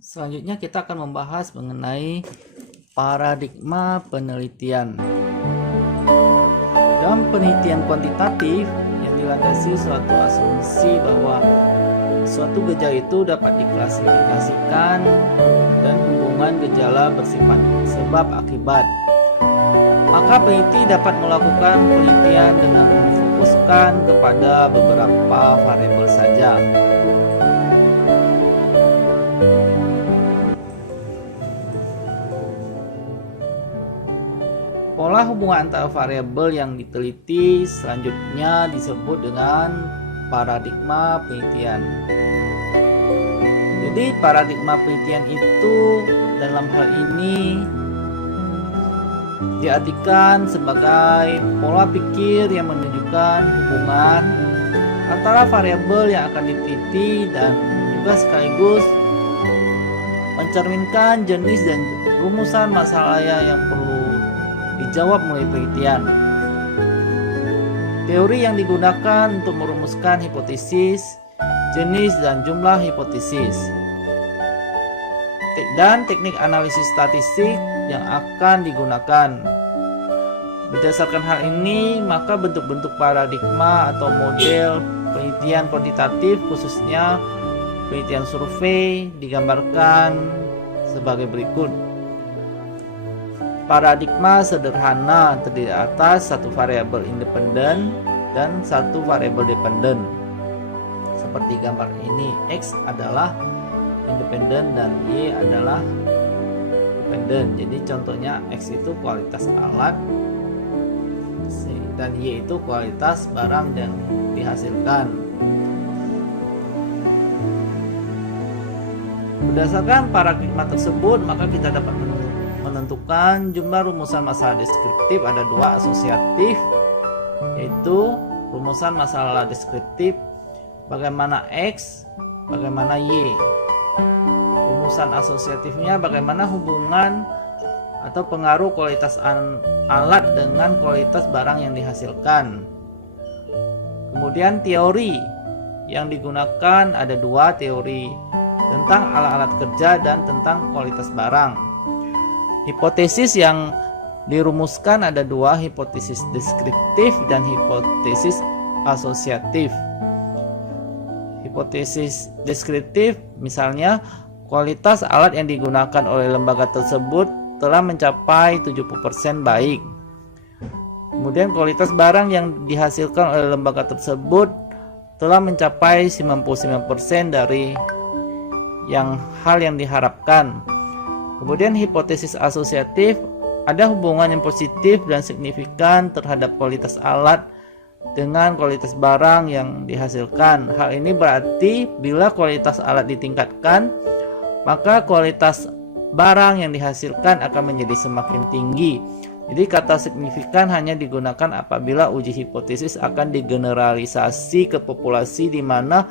Selanjutnya kita akan membahas mengenai paradigma penelitian. Dalam penelitian kuantitatif yang dilandasi suatu asumsi bahwa suatu gejala itu dapat diklasifikasikan dan hubungan gejala bersifat sebab akibat, maka peneliti dapat melakukan penelitian dengan memfokuskan kepada beberapa variabel saja. Pola hubungan antara variabel yang diteliti selanjutnya disebut dengan paradigma penelitian. Jadi paradigma penelitian itu dalam hal ini diartikan sebagai pola pikir yang menunjukkan hubungan antara variabel yang akan diteliti dan juga sekaligus mencerminkan jenis dan rumusan masalah yang perlu dijawab melalui penelitian. Teori yang digunakan untuk merumuskan hipotesis, jenis dan jumlah hipotesis, dan teknik analisis statistik yang akan digunakan. Berdasarkan hal ini, maka bentuk-bentuk paradigma atau model penelitian kuantitatif, khususnya penelitian survei, digambarkan sebagai berikut. Paradigma sederhana terdiri atas satu variabel independen dan satu variabel dependen. Seperti gambar ini, X adalah independen dan Y adalah dependen. Jadi contohnya X itu kualitas alat dan Y itu kualitas barang yang dihasilkan. Berdasarkan paradigma tersebut, maka kita dapat menentukan jumlah rumusan masalah deskriptif. Ada dua asosiatif, yaitu rumusan masalah deskriptif bagaimana X, bagaimana Y. Rumusan asosiatifnya bagaimana hubungan atau pengaruh kualitas alat dengan kualitas barang yang dihasilkan. Kemudian teori yang digunakan ada dua, teori tentang alat-alat kerja dan tentang kualitas barang. Hipotesis yang dirumuskan ada dua, hipotesis deskriptif dan hipotesis asosiatif. Hipotesis deskriptif misalnya kualitas alat yang digunakan oleh lembaga tersebut telah mencapai 70% baik. Kemudian kualitas barang yang dihasilkan oleh lembaga tersebut telah mencapai 99% dari hal yang diharapkan. Kemudian hipotesis asosiatif, ada hubungan yang positif dan signifikan terhadap kualitas alat dengan kualitas barang yang dihasilkan. Hal ini berarti bila kualitas alat ditingkatkan, maka kualitas barang yang dihasilkan akan menjadi semakin tinggi. Jadi kata signifikan hanya digunakan apabila uji hipotesis akan digeneralisasi ke populasi di mana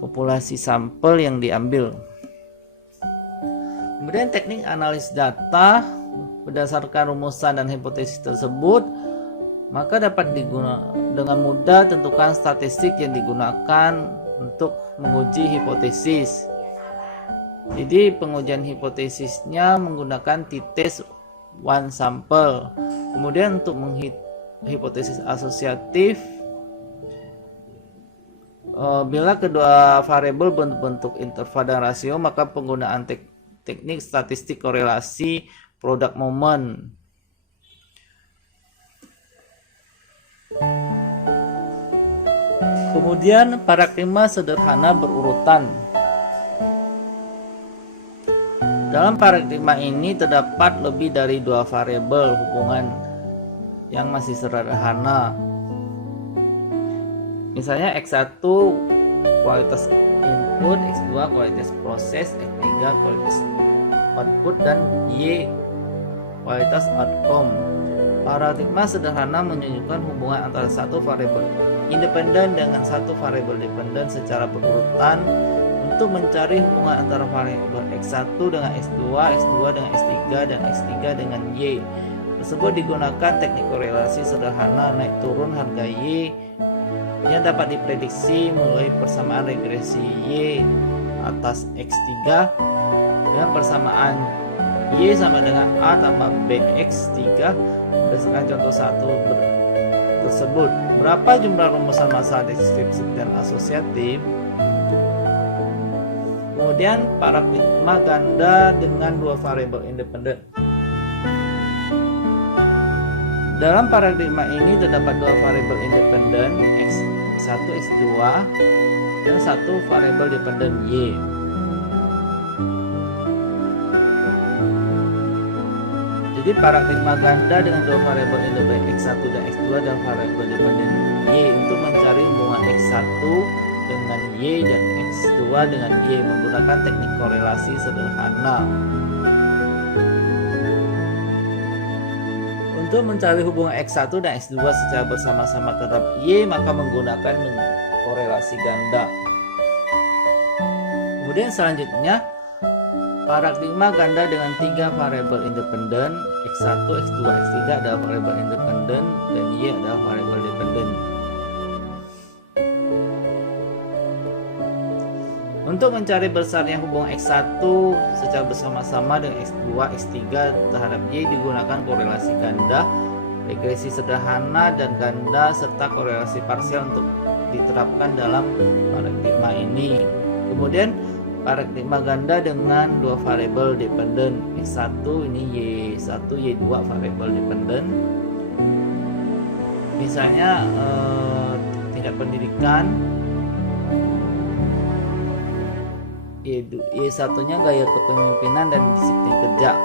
populasi sampel yang diambil. Kemudian teknik analisis data berdasarkan rumusan dan hipotesis tersebut, maka dapat dengan mudah tentukan statistik yang digunakan untuk menguji hipotesis. Jadi pengujian hipotesisnya menggunakan t-test one sample. Kemudian untuk hipotesis asosiatif, bila kedua variabel bentuk interval dan rasio, maka penggunaan teknik statistik korelasi produk momen. Kemudian paradigma sederhana berurutan. Dalam paradigma ini terdapat lebih dari dua variabel hubungan yang masih sederhana. Misalnya X1 kualitas input, X2 kualitas proses, X3 kualitas output, dan Y kualitas outcome. Paradigma sederhana menunjukkan hubungan antara satu variabel independen dengan satu variabel dependen secara berurutan untuk mencari hubungan antara variabel X1 dengan X2, X2 dengan X3, dan X3 dengan Y. Tersebut digunakan teknik korelasi sederhana naik turun harga Y yang dapat diprediksi melalui persamaan regresi Y atas X3 dengan persamaan Y sama dengan A tambah BX 3 berdasarkan contoh 1 tersebut. Berapa jumlah rumusan masalah deskriptif dan asosiatif? Kemudian paradigma ganda dengan dua variabel independen. Dalam paradigma ini terdapat dua variabel independen X1, X2 dan satu variabel dependen Y. Jadi paradigma ganda dengan dua variabel independen X1 dan X2 dan variabel dependen Y untuk mencari hubungan X1 dengan Y dan X2 dengan Y menggunakan teknik korelasi sederhana. Untuk mencari hubungan X1 dan X2 secara bersama-sama terhadap Y, maka menggunakan korelasi ganda. Kemudian selanjutnya, paradigma ganda dengan tiga variabel independen, X1, X2, X3 adalah variabel independen dan Y adalah variabel dependen. Untuk mencari besarnya hubungan X1 secara bersama-sama dengan X2, X3 terhadap Y digunakan korelasi ganda, regresi sederhana, dan ganda serta korelasi parsial untuk diterapkan dalam paradigma ini. Kemudian paradigma ganda dengan dua variabel dependen X1 ini Y1, Y2 variabel dependen. Misalnya tingkat pendidikan, Y1-nya gaya kepemimpinan dan disiplin kerja.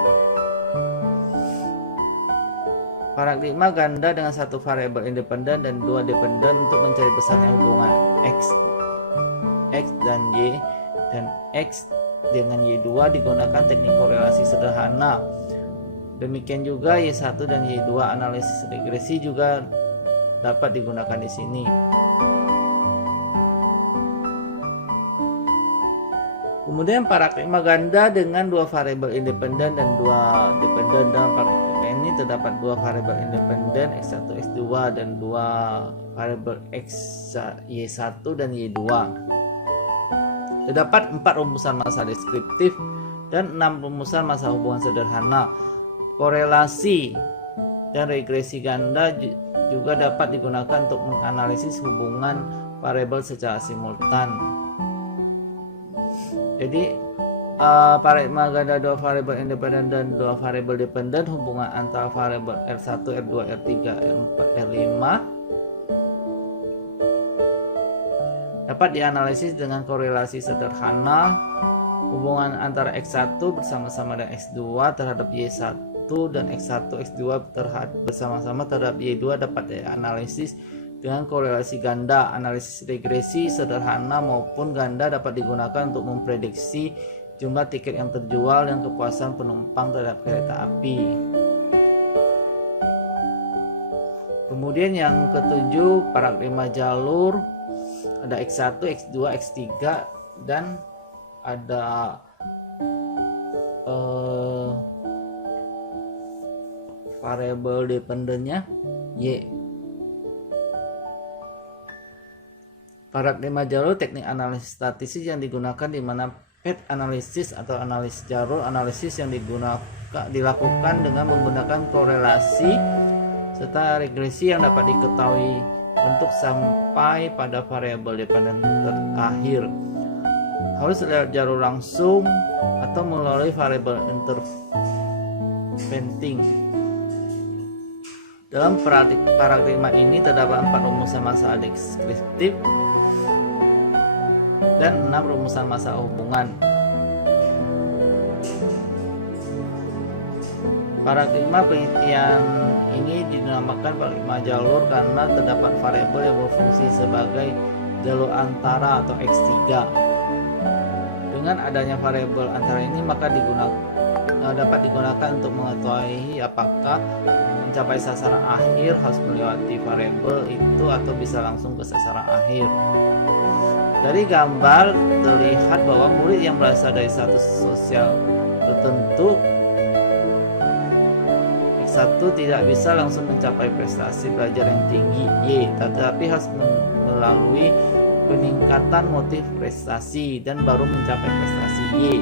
Paradigma ganda dengan satu variabel independen dan dua dependen untuk mencari besarnya hubungan X dan Y dan X dengan Y2 digunakan teknik korelasi sederhana. Demikian juga Y1 dan Y2 analisis regresi juga dapat digunakan di sini. Kemudian paradigma ganda dengan dua variabel independen dan dua dependen. Dalam paradigma ini terdapat dua variabel independen X1, X2 dan dua variabel Y1 dan Y2. Terdapat 4 rumusan masalah deskriptif dan 6 rumusan masalah hubungan sederhana. Korelasi dan regresi ganda juga dapat digunakan untuk menganalisis hubungan variabel secara simultan. Jadi paradigma ganda dua variabel independen dan dua variabel dependen, hubungan antara variabel R1, R2, R3, R4, R5 dapat dianalisis dengan korelasi sederhana. Hubungan antara X1 bersama-sama dengan X2 terhadap Y1 dan X1, X2 bersama-sama terhadap Y2 dapat dianalisis dengan korelasi ganda. Analisis regresi sederhana maupun ganda dapat digunakan untuk memprediksi jumlah tiket yang terjual dan kepuasan penumpang terhadap kereta api. Kemudian yang ketujuh, paradigma jalur. Ada X1, X2, X3 dan ada variabel dependennya Y. Paradigma jalur teknik analisis statistik yang digunakan di mana path analisis atau analisis jalur analisis yang dilakukan dengan menggunakan korelasi serta regresi yang dapat diketahui untuk sampai pada variabel dependen terakhir. Harus lewat jalur langsung atau melalui variabel interventing. Dalam paradigma ini terdapat 4 rumusan masalah deskriptif dan 6 rumusan masalah hubungan. Paradigma penelitian ini dinamakan paradigma jalur karena terdapat variabel yang berfungsi sebagai jalur antara atau X3. Dengan adanya variabel antara ini maka dapat digunakan untuk mengetahui apakah mencapai sasaran akhir harus melewati variabel itu atau bisa langsung ke sasaran akhir. Dari gambar terlihat bahwa murid yang berasal dari status sosial tertentu X1 tidak bisa langsung mencapai prestasi belajar yang tinggi Y, tetapi harus melalui peningkatan motif prestasi dan baru mencapai prestasi Y.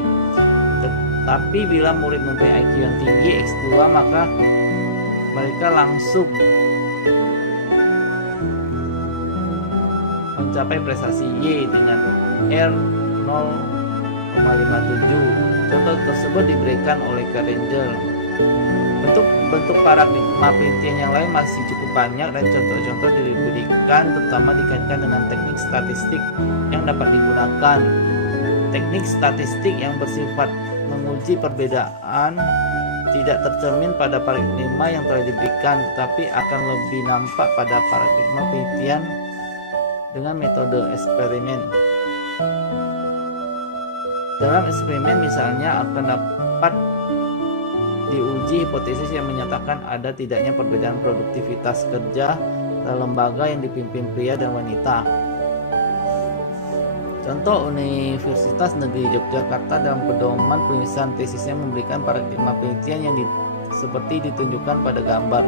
Tapi bila murid mempunyai IQ yang tinggi X2, maka mereka langsung mencapai prestasi Y dengan R 0,57. Contoh tersebut diberikan oleh Keringer. Bentuk paradigma penelitian yang lain masih cukup banyak dan contoh-contoh diberikan terutama dikaitkan dengan teknik statistik yang dapat digunakan. Teknik statistik yang bersifat menguji perbedaan tidak tercermin pada paradigma yang telah diberikan, tetapi akan lebih nampak pada paradigma penelitian dengan metode eksperimen. Dalam eksperimen misalnya akan dapat diuji hipotesis yang menyatakan ada tidaknya perbedaan produktivitas kerja dalam lembaga yang dipimpin pria dan wanita. Contoh, Universitas Negeri Yogyakarta dalam pedoman penulisan tesisnya memberikan paradigma penelitian yang seperti ditunjukkan pada gambar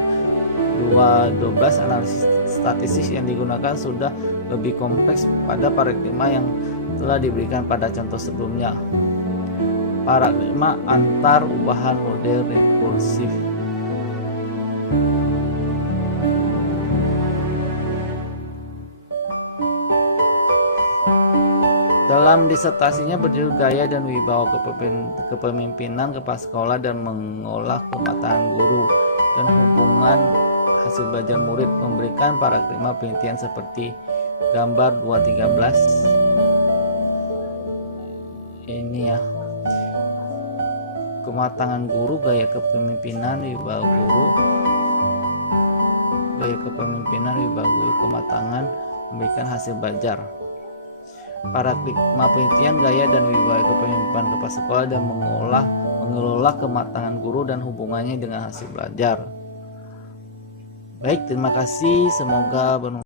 12. Analisis statistik yang digunakan sudah lebih kompleks pada paradigma yang telah diberikan pada contoh sebelumnya. Paradigma antar ubahan model rekursif. Dalam disertasinya berjudul Gaya dan Wibawa Kepemimpinan Kepala Sekolah dan Mengolah Kematangan Guru dan Hubungan Hasil Belajar Murid, memberikan paradigma penelitian seperti gambar 213. Ini ya, kematangan guru, gaya kepemimpinan, wibawa guru, gaya kepemimpinan, wibawa guru, kematangan, memberikan hasil belajar. Paradigma penelitian gaya dan wibawa kepemimpinan kepala sekolah dan mengelola kematangan guru dan hubungannya dengan hasil belajar. Baik, terima kasih, semoga bermanfaat.